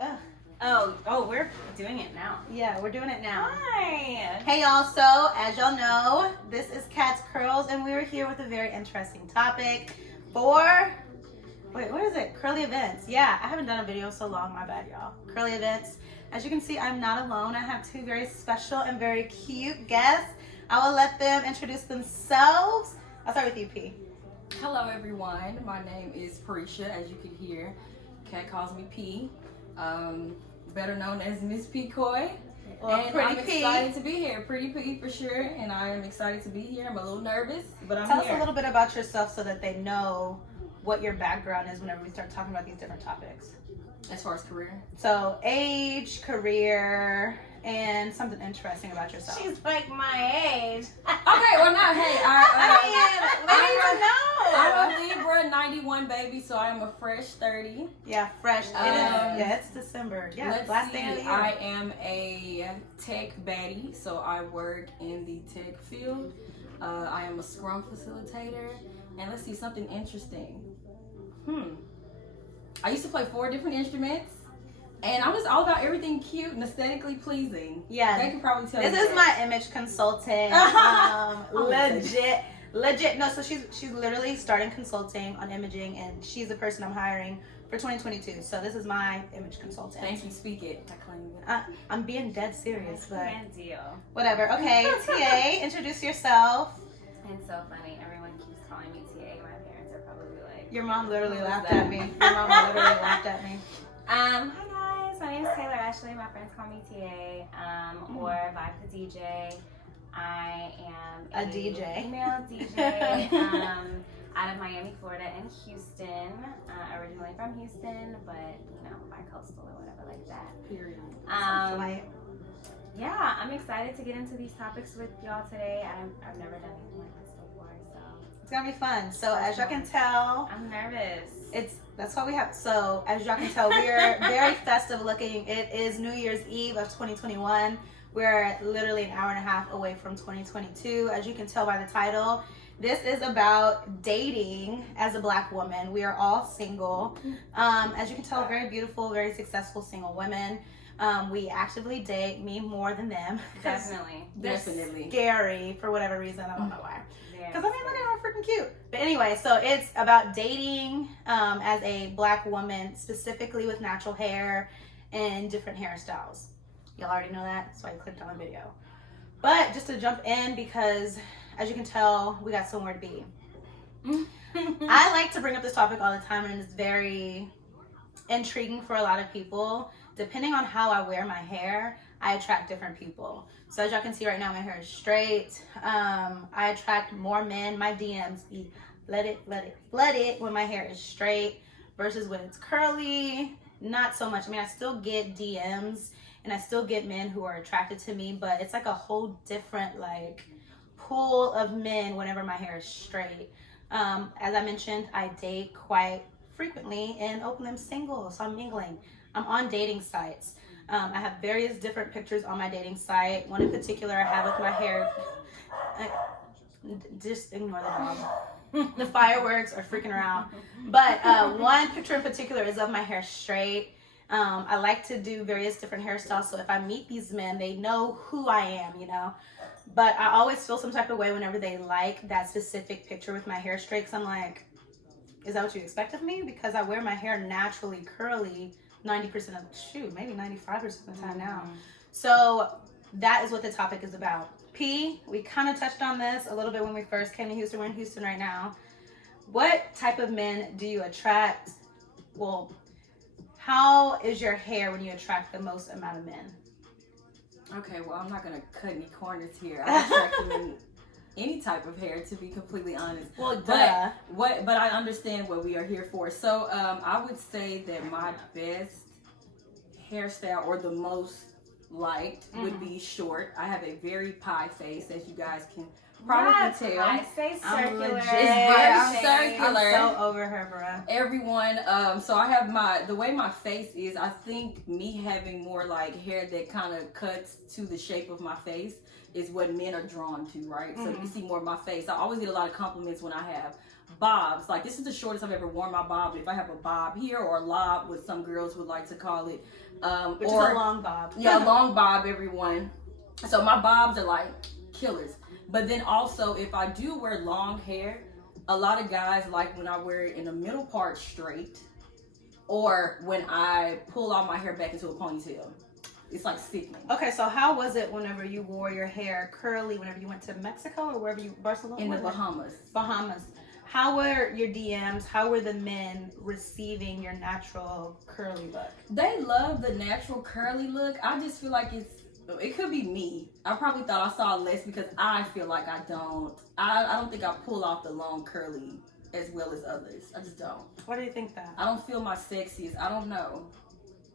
Ugh. Oh, we're doing it now. Yeah, we're doing it now. Hi. Hey y'all, so as y'all know, this is Cat's Curls, and we were here with a very interesting topic for, wait, what is it? Kurly Events. Yeah, I haven't done a video in so long, my bad y'all. Kurly Events. As you can see, I'm not alone. I have two very special and very cute guests. I will let them introduce themselves. I'll start with you, P. Hello everyone, my name is Parisha, as you can hear. Kat calls me P, better known as Miss P Coy. Or And Pretty I'm P. excited to be here, Pretty P for sure, and I am excited to be here. I'm a little nervous, but I'm Tell here. us a little bit about yourself so that they know what your background is whenever we start talking about these different topics. As far as career. So age, career, and something interesting about yourself. She's like my age. Okay, well now, hey, I'm I a Libra 91 baby, so I'm a fresh 30. Yeah, fresh. Yeah, it's December. Yeah, Let's last see, day of the year. I am a tech baddie, so I work in the tech field. I am a Scrum facilitator, and let's see something interesting. I used to play 4 different instruments, and I'm just all about everything cute and aesthetically pleasing. Yeah, they can probably tell. This is my image consultant. Legit. No, so she's literally starting consulting on imaging, and she's the person I'm hiring for 2022. So this is my image consultant. Thank you. Speak it. I claim it. I'm being dead serious, but Grand deal. whatever. Okay, TA, introduce yourself. It's so funny. Everyone keeps calling me TA. My parents are probably like, Your mom literally Who is laughed that? at me. Your mom literally laughed at me. Hi guys. My name is Taylor Ashley. My friends call me TA. Or Vibe the DJ. I am A DJ. female DJ. Out of Miami, Florida, and Houston. Originally from Houston, but bi-coastal or whatever like that. Period. Like, Yeah, I'm excited to get into these topics with y'all today. I've never done anything like this before, so it's gonna be fun. So as y'all can tell, I'm nervous. that's what we have. So as y'all can tell, we are very festive looking. It is New Year's Eve of 2021. We're literally an hour and a half away from 2022. As you can tell by the title, this is about dating as a Black woman. We are all single. As you can tell, very beautiful, very successful single women. We actively date, me more than them. Definitely. They're Definitely. scary for whatever reason. I don't know why. Very Because I mean, look at how freaking cute. But anyway, so it's about dating as a Black woman, specifically with natural hair and different hairstyles. Y'all already know that. That's why you clicked on the video. But just to jump in, because as you can tell, we got somewhere to be. I like to bring up this topic all the time, and it's very intriguing for a lot of people. Depending on how I wear my hair, I attract different people. So as y'all can see right now, my hair is straight. I attract more men. My DMs be flooded when my hair is straight versus when it's curly. Not so much. I mean, I still get DMs and I still get men who are attracted to me, but it's like a whole different like pool of men whenever my hair is straight. As I mentioned, I date quite frequently and openly I'm single, so I'm mingling. I'm on dating sites. I have various different pictures on my dating site. One in particular I have with my hair. Just ignore the dog. The fireworks are freaking her out. But one picture in particular is of my hair straight. I like to do various different hairstyles, so if I meet these men, they know who I am, But I always feel some type of way whenever they like that specific picture with my hair straight, 'cause I'm like, is that what you expect of me? Because I wear my hair naturally curly 90% of maybe 95% of the time now. So that is what the topic is about. P, we kind of touched on this a little bit when we first came to Houston. We're in Houston right now. What type of men do you attract? Well, how is your hair when you attract the most amount of men? Okay, well, I'm not gonna cut any corners here. I attract them in any type of hair, to be completely honest. Well, but I understand what we are here for. So I would say that my best hairstyle, or the most liked, would be short. I have a very pie face, as you guys can probably tell. I say circular. It's very circular. I'm so over her, bruh. Everyone, so I have the way my face is, I think me having more like hair that kind of cuts to the shape of my face is what men are drawn to, right? So you see more of my face. I always get a lot of compliments when I have bobs. Like, this is the shortest I've ever worn my bob. If I have a bob here, or a lob, what some girls would like to call it. Which is a long bob. Yeah, a long bob, everyone. So my bobs are like killers. But then also, if I do wear long hair, a lot of guys like when I wear it in the middle part straight, or when I pull all my hair back into a ponytail. It's like sickening. Okay, so how was it whenever you wore your hair curly, whenever you went to Mexico or wherever you, Barcelona? In the Bahamas. Bahamas. How were your DMs, how were the men receiving your natural curly look? They love the natural curly look. I just feel like it could be me. I probably thought I saw less because I feel like I don't think I pull off the long curly as well as others. I just don't. Why do you think that? I don't feel my sexiest. I don't know.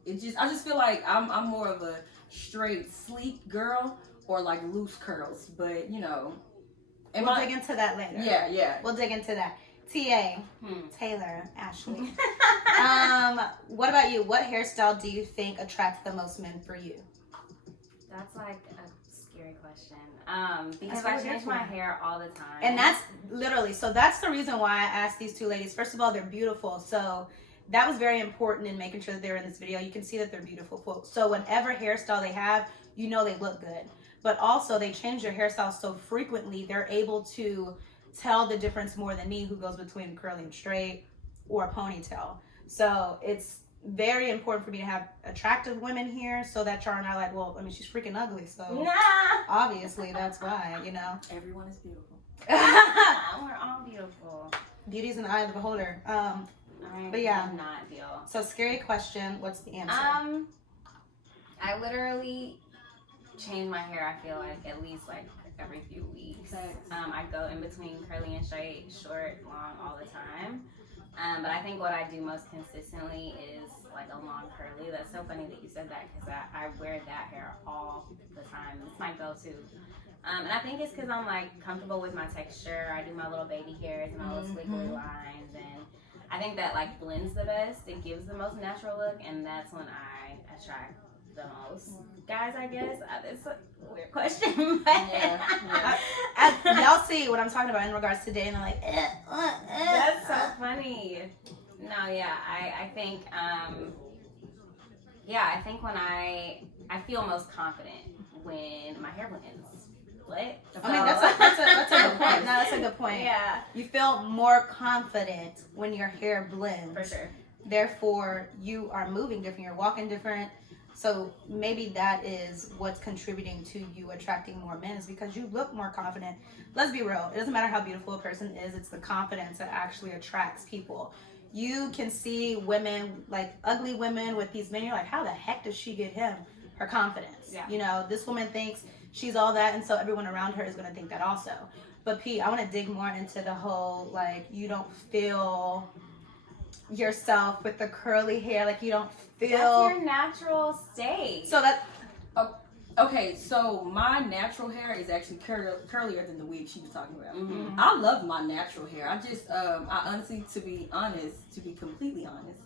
I just feel like I'm more of a straight sleek girl, or like loose curls. But you know, we'll dig into that later. Yeah. We'll dig into that. TA, Taylor, Ashley. What about you? What hairstyle do you think attracts the most men for you? That's like a scary question. Because I change my hair all the time. And that's literally, so that's the reason why I asked these two ladies. First of all, they're beautiful. So that was very important in making sure that they're in this video. You can see that they're beautiful. So whatever hairstyle they have, you know they look good. But also they change their hairstyle so frequently, they're able to tell the difference more than me, who goes between curly and straight or a ponytail. So it's very important for me to have attractive women here, so that y'all are not like, well, I mean, she's freaking ugly, so obviously that's why, you know. Everyone is beautiful. We're all beautiful. Beauty's in the eye of the beholder. But yeah, not deal. So scary question. What's the answer? I literally change my hair. I feel like at least like every few weeks. I go in between curly and straight, short, long, all the time. But I think what I do most consistently is like a long curly. That's so funny that you said that, because I wear that hair all the time. It's my go-to. And I think it's because I'm like comfortable with my texture. I do my little baby hairs and my little squiggly lines, and I think that like blends the best. It gives the most natural look, and that's when I attract the most guys, I guess. It's a weird question, but y'all see what I'm talking about in regards to dating. I'm like, that's so funny. No, yeah, I think, I think when I feel most confident when my hair blends. What? I mean, that's a good point. No, that's a good point. Yeah. You feel more confident when your hair blends. For sure. Therefore, you are moving different. You're walking different. So maybe that is what's contributing to you attracting more men, is because you look more confident. Let's be real. It doesn't matter how beautiful a person is. It's the confidence that actually attracts people. You can see women, like ugly women with these men. You're like, how the heck does she get him? Her confidence. Yeah. You know, this woman thinks she's all that, and so everyone around her is going to think that also. But P, I want to dig more into the whole, like, you don't feel yourself with the curly hair, like you don't feel... That's your natural state. So that... Okay, so my natural hair is actually curlier than the wig she was talking about. I love my natural hair. I just, I honestly, to be completely honest,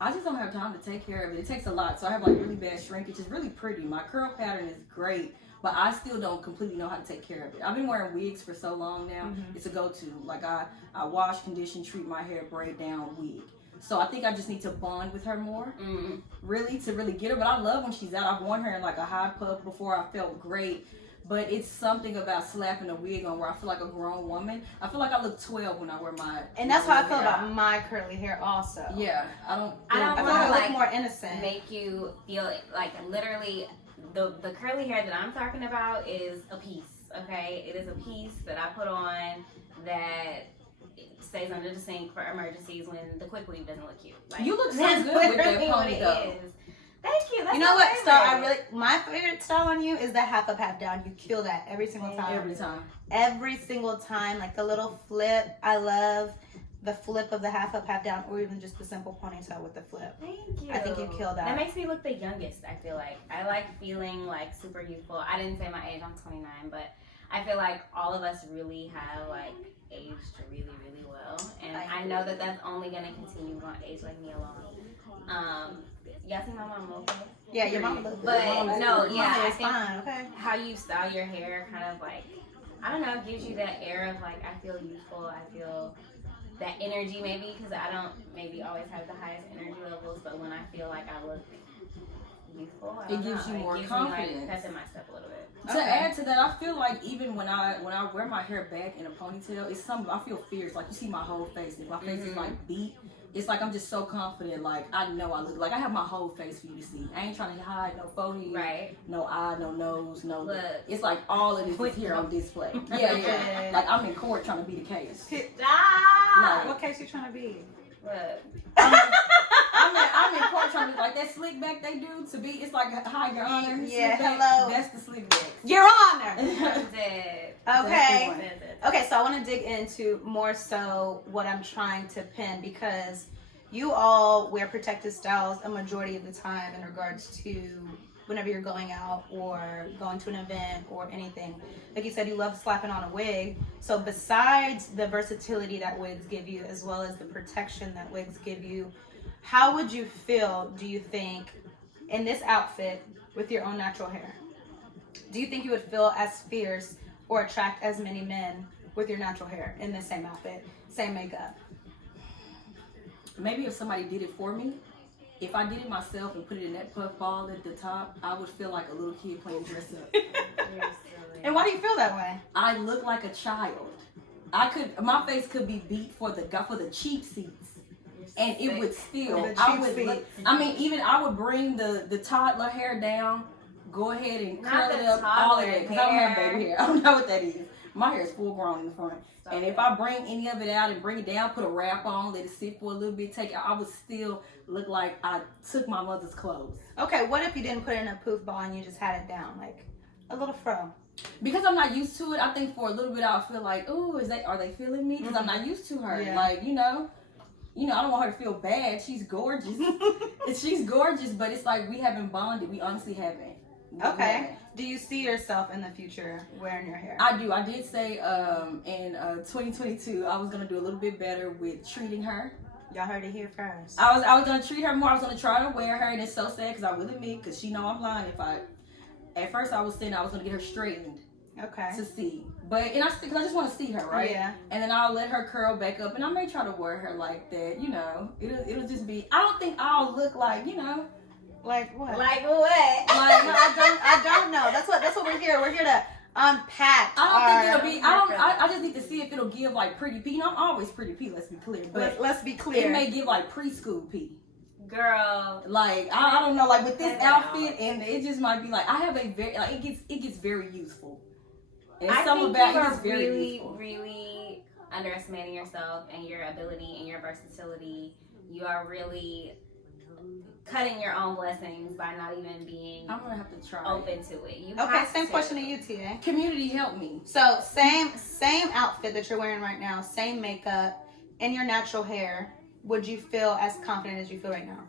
I just don't have time to take care of it. It takes a lot. So I have like really bad shrinkage. It's really pretty. My curl pattern is great, but I still don't completely know how to take care of it. I've been wearing wigs for so long now. It's a go-to. Like I wash, condition, treat my hair, braid down, wig. So I think I just need to bond with her more, really, to really get her. But I love when she's out. I've worn her in like a high puff before. I felt great. But it's something about slapping a wig on where I feel like a grown woman. I feel like I look 12 when I wear my... And that's how I feel about my curly hair also. Yeah, I don't feel like I look more innocent. Make you feel like literally the curly hair that I'm talking about is a piece, okay? It is a piece that I put on that stays under the sink for emergencies when the quick weave doesn't look cute. Like, you look so good with that pony though. Thank you. That's you know what style my favorite style on you is the half up, half down. You kill that every single time. Every single time. Like the little flip. I love the flip of the half up, half down, or even just the simple ponytail with the flip. Thank you. I think you kill that. That makes me look the youngest, I feel like. I like feeling like super youthful. I didn't say my age, I'm 29, but I feel like all of us really have like aged really, really well. And I know that that's only going to continue on age like me alone. Y'all see my mom okay? Yeah, your mom looks good. But no, yeah, I think fine, okay. how you style your hair kind of like, I don't know, gives you that air of like, I feel youthful, I feel that energy maybe, because I don't maybe always have the highest energy levels, but when I feel like I look youthful, I It don't gives know. you more It gives confidence. me, like, pep in my step a little bit. To add to that, I feel like even when I wear my hair back in a ponytail, it's something I feel fierce. Like you see my whole face. If my face is like beat, it's like I'm just so confident. Like I know I look like I have my whole face for you to see. I ain't trying to hide no forehead, Right. no eye, no nose, no. Look. It's like all of this is here on display. Yeah. Like I'm in court trying to be the case. Stop! What case you trying to be? Look. I'm in court trying to be like that slick back they do to be. It's like high your honor. Yeah, slick back. hello. That's the slick back. Your Honor. I'm dead. Okay. Okay, so I want to dig into more so what I'm trying to pin, because you all wear protective styles a majority of the time in regards to whenever you're going out or going to an event or anything. Like you said, you love slapping on a wig. So besides the versatility that wigs give you, as well as the protection that wigs give you, how would you feel, do you think, in this outfit with your own natural hair? Do you think you would feel as fierce or attract as many men with your natural hair in the same outfit, same makeup? Maybe if somebody did it for me, if I did it myself and put it in that puff ball at the top, I would feel like a little kid playing dress up. And why do you feel that way? I look like a child. My face could be beat for the cheap seats, and it would still. I would bring the toddler hair down, go ahead and curl it up, all of that, because I don't have baby hair. I don't know what that is. My hair is full grown in the front. And if I bring any of it out and bring it down, put a wrap on, let it sit for a little bit, take it out, I would still look like I took my mother's clothes. Okay, what if you didn't put it in a poof ball and you just had it down, like a little fro? Because I'm not used to it, I think for a little bit I'll feel like, ooh, are they feeling me? Because I'm not used to her. Yeah. Like, I don't want her to feel bad. She's gorgeous. She's gorgeous, but it's like we haven't bonded. We honestly haven't. Okay. Do you see yourself in the future wearing your hair? I do. I did say in 2022 I was gonna do a little bit better with treating her. Y'all heard it here first. I was gonna treat her more. I was gonna try to wear her, and it's so sad because I will admit, because she know I'm lying. At first I was saying I was gonna get her straightened. Okay. To see, because I just want to see her, right? Yeah. And then I'll let her curl back up, and I may try to wear her like that. It'll just be. I don't think I'll look like Like what? Like what? I don't know. That's what we're here. We're here to unpack. I don't think it'll be. I just need to see if it'll give like pretty P. I'm always pretty P. Let's be clear. But let's be clear. It may give like preschool P. Girl. Like I don't know. Like with this outfit, and it just might be like I have a very it gets very youthful. And I something think about you it are is very really, useful. really underestimating yourself and your ability and your versatility. You are really cutting your own blessings by not even being I'm gonna have to try open to it. Okay, same question to you, TA. Community help me. So same outfit that you're wearing right now, same makeup, and your natural hair. Would you feel as confident as you feel right now?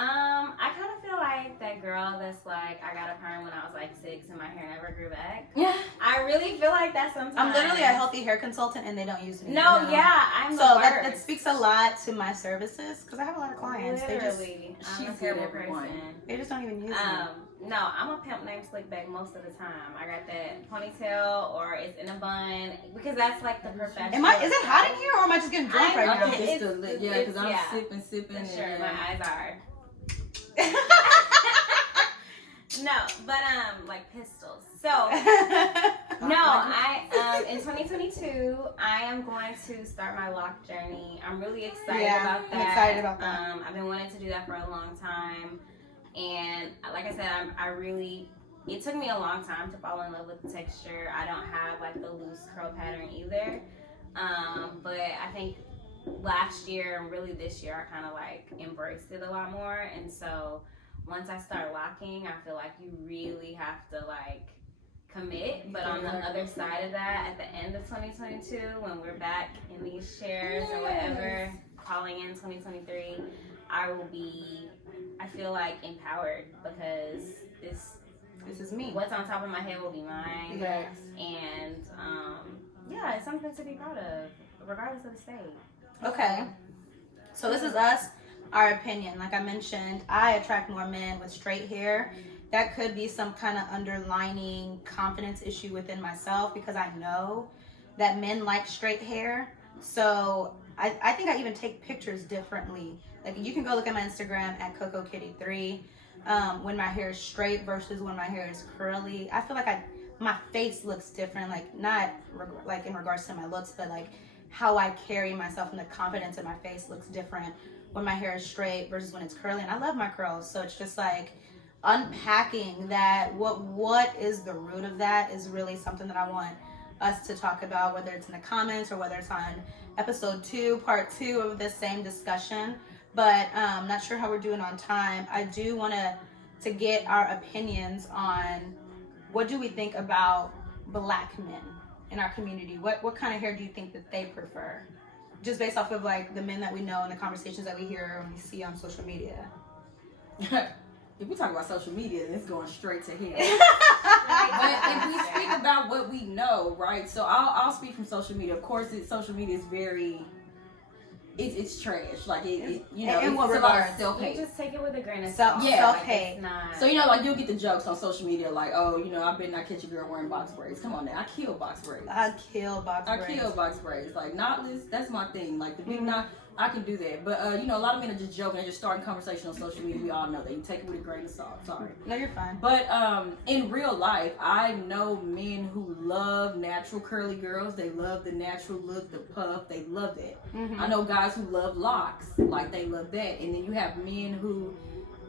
I kind of feel like that girl that's like, I got a perm when I was like 6 and my hair never grew back. Yeah. I really feel like that sometimes. I'm literally a healthy hair consultant, and they don't use me. No, yeah, I'm so that speaks a lot to my services, because I have a lot of clients. Literally, I'm a terrible person. They just don't even use me. No, I'm a pimp named Slickback most of the time. I got that ponytail, or it's in a bun, because that's like the professional. Is it hot in here, or am I just getting drunk right now? I think it's because I'm sipping. Sure, my eyes are. No, but like pistols. So no, I in 2022 I am going to start my lock journey. I'm really excited about that. I'm excited about that. I've been wanting to do that for a long time, and like I said, it took me a long time to fall in love with the texture. I don't have like the loose curl pattern either, but I think last year and really this year I kind of like embraced it a lot more, and so once I start locking, I feel like you really have to like commit. But on the other side of that, at the end of 2022, when we're back in these chairs or whatever, calling in 2023, I feel like empowered, because this is me. What's on top of my head will be mine. Yes. And it's something to be proud of, regardless of the stage. Okay. So this is us, our opinion. Like I mentioned, I attract more men with straight hair. That could be some kind of underlining confidence issue within myself, because I know that men like straight hair. So I think I even take pictures differently. Like you can go look at my Instagram at CocoKitty3. When my hair is straight versus when my hair is curly, I feel like my face looks different. Like not like in regards to my looks, but like how I carry myself and the confidence in my face looks different when my hair is straight versus when it's curly. And I love my curls, so it's just like unpacking that. What is the root of that is really something that I want us to talk about, whether it's in the comments or whether it's on episode 2, part 2 of this same discussion. But not sure how we're doing on time. I do want to get our opinions on what do we think about black men in our community. What kind of hair do you think that they prefer? Just based off of like the men that we know and the conversations that we hear and we see on social media. If we talk about social media, then it's going straight to hell. But if we speak about what we know, right? So I'll speak from social media. Of course, social media is very... It's trash. Like it you know, in what it's a lot of regards? self-hate. You just take it with a grain of salt. Self-hate. So you know, like you'll get the jokes on social media, like, oh, you know, I better not catch a girl wearing box braids. Come on now, I kill box braids. I kill box braids. Like knotless, that's my thing. Like the big knot, I can do that. But you know, a lot of men are just joking. They're just starting conversation on social media. We all know that. You take it with a grain of salt. Sorry. No, you're fine. But in real life, I know men who love natural curly girls. They love the natural look, the puff. They love that. Mm-hmm. I know guys who love locks, like they love that. And then you have men who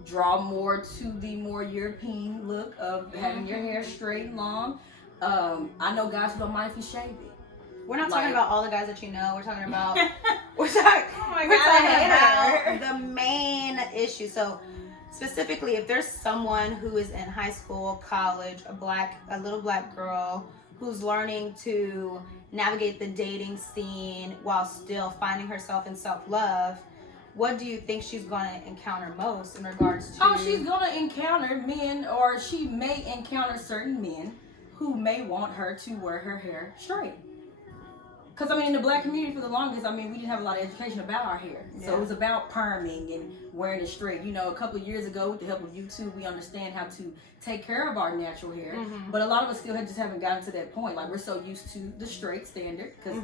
draw more to the more European look of having your hair straight and long. I know guys who don't mind if you shave it. We're not talking about all the guys that you know. We're talking about we're talking God, about the main issue. So specifically, if there's someone who is in high school, college, a little black girl who's learning to navigate the dating scene while still finding herself in self-love, what do you think she's going to encounter most in regards to... Oh, she's going to encounter men, or she may encounter certain men who may want her to wear her hair straight. Because, I mean, in the black community for the longest, I mean, we didn't have a lot of education about our hair. Yeah. So it was about perming and wearing it straight. You know, a couple of years ago, with the help of YouTube, we understand how to take care of our natural hair. Mm-hmm. But a lot of us still just haven't gotten to that point. Like, we're so used to the straight standard because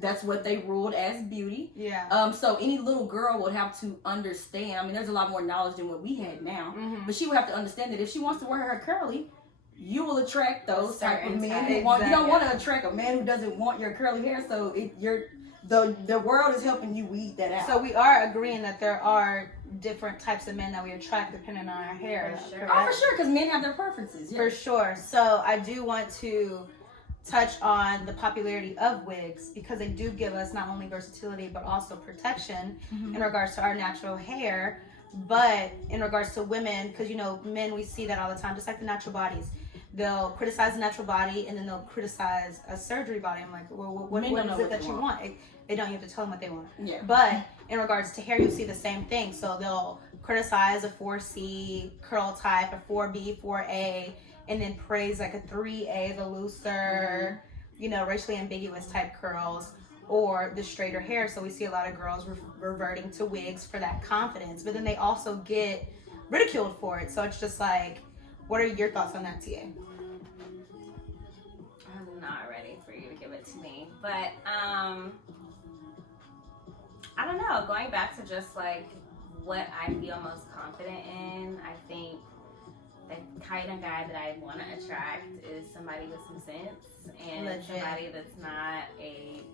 that's what they ruled as beauty. Yeah. So any little girl would have to understand. I mean, there's a lot more knowledge than what we had now. Mm-hmm. But she would have to understand that if she wants to wear her hair curly, you will attract those type of men who want. You don't want to attract a man who doesn't want your curly hair. So the world is helping you weed that out. So we are agreeing that there are different types of men that we attract depending on our hair. For sure. Oh, for sure, because men have their preferences. Yeah. For sure. So I do want to touch on the popularity of wigs because they do give us not only versatility but also protection in regards to our natural hair. But in regards to women, because you know, men, we see that all the time, just like the natural bodies. They'll criticize the natural body and then they'll criticize a surgery body. I'm like, well, what is it that you want? They don't. You have to tell them what they want. Yeah. But in regards to hair, you'll see the same thing. So they'll criticize a 4C curl type, a 4B, 4A, and then praise like a 3A, the looser, you know, racially ambiguous type curls, or the straighter hair. So we see a lot of girls reverting to wigs for that confidence. But then they also get ridiculed for it. So it's just like, what are your thoughts on that, TA? I'm not ready for you to give it to me. But, I don't know. Going back to just, like, what I feel most confident in, I think the kind of guy that I want to attract is somebody with some sense and somebody that's not a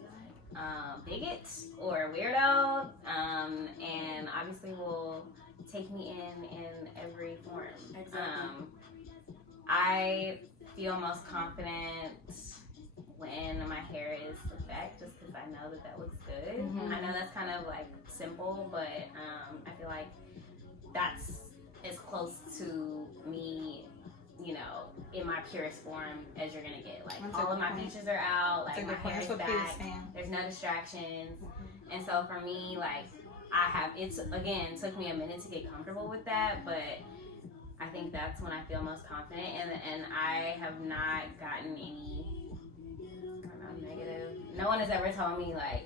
bigot or a weirdo, and obviously will take me in every form. Exactly. I feel most confident when my hair is slicked back, just because I know that looks good. Mm-hmm. I know that's kind of like simple, but I feel like that's as close to me, you know, in my purest form as you're gonna get. Like all of my features are out, like my hair is back. There's no distractions, and so for me, like it took me a minute to get comfortable with that, but I think that's when I feel most confident, and I have not gotten any, negative. No one has ever told me like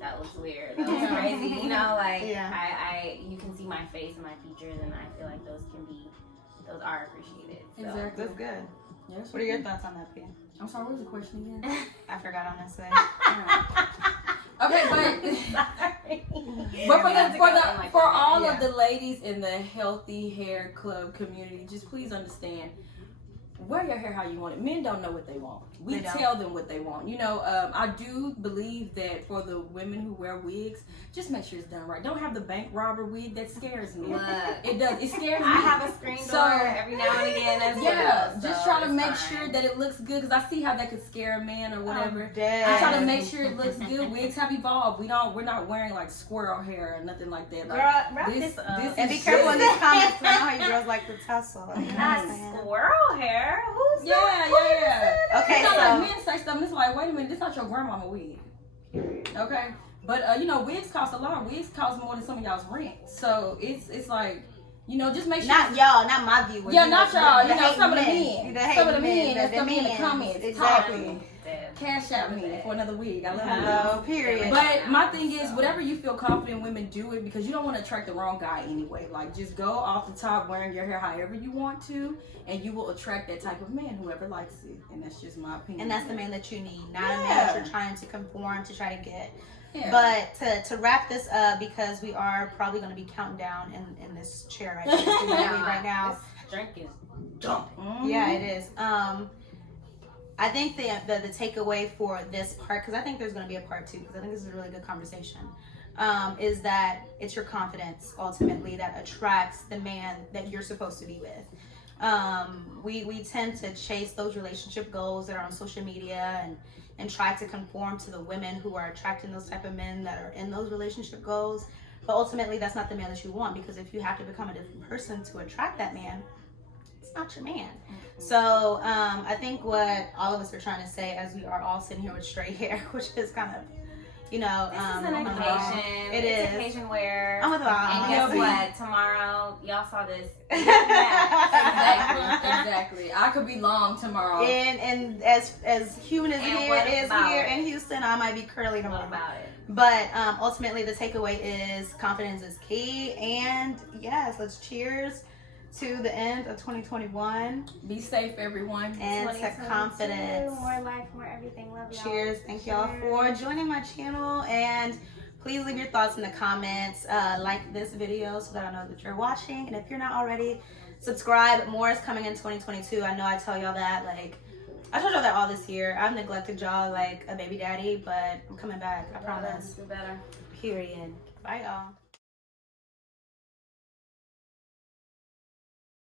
that looks weird, that looks crazy, you know, like you can see my face and my features, and I feel like those are appreciated. So. Exactly, that's good. Yes. What are your thoughts on that, P? I'm sorry, what was the question again? I forgot, honestly. Okay, but for all of the ladies in the healthy hair club community, just please understand. Wear your hair how you want it. Men don't know what they want. We tell them what they want. You know, I do believe that for the women who wear wigs, just make sure it's done right. Don't have the bank robber wig. That scares me. It does. It scares me. I have a screen door every now and again as well. Just try to make sure that it looks good, because I see how that could scare a man or whatever. Oh, I try to make sure it looks good. Wigs have evolved. We're not wearing like squirrel hair or nothing like that. Like, girl, wrap this up. And be careful in these comments. I know how you girls like the tussle. Not squirrel hair. Who's Yeah. Okay, You know, so like men say stuff, and it's like, wait a minute, this not your grandmama wig. Okay, but you know, wigs cost a lot. Wigs cost more than some of y'all's rent. So it's like, you know, just make sure. Not y'all, not my viewers. Yeah, not y'all. You know, some of the men. men. Some of the men that's gonna be in the comments. Exactly. Cash out me for another wig. I love Hello, period. But my thing is, whatever you feel confident women, do it, because you don't want to attract the wrong guy anyway. Like, just go off the top wearing your hair however you want to, and you will attract that type of man, whoever likes it. And that's just my opinion. And that's the man that you need, not a man that you're trying to conform to try to get. Yeah. But to wrap this up, because we are probably going to be counting down in this chair right now. This drink is jumping. Mm-hmm. Yeah, it is. I think the takeaway for this part, because I think there's going to be a part 2, because I think this is a really good conversation, is that it's your confidence ultimately that attracts the man that you're supposed to be with. We tend to chase those relationship goals that are on social media and try to conform to the women who are attracting those type of men that are in those relationship goals. But ultimately, that's not the man that you want, because if you have to become a different person to attract that man, it's not your man. So I think what all of us are trying to say, as we are all sitting here with straight hair, which is kind of, you know, this is an occasion. It's occasion wear. I'm with and guess what? Tomorrow, y'all saw this. Exactly. I could be long tomorrow. And as human as And it what is about here it? in Houston, I might be curly tomorrow. What about it? But ultimately, the takeaway is confidence is key. And yes, let's cheers to the end of 2021. Be safe, everyone. And to confidence. More life, more everything. Love y'all. Cheers. Thank y'all for joining my channel. And please leave your thoughts in the comments. Like this video so that I know that you're watching. And if you're not already, subscribe. More is coming in 2022. I know I tell y'all that. Like, I told y'all that all this year. I've neglected y'all like a baby daddy, but I'm coming back. I promise. Do better. Period. Bye, y'all.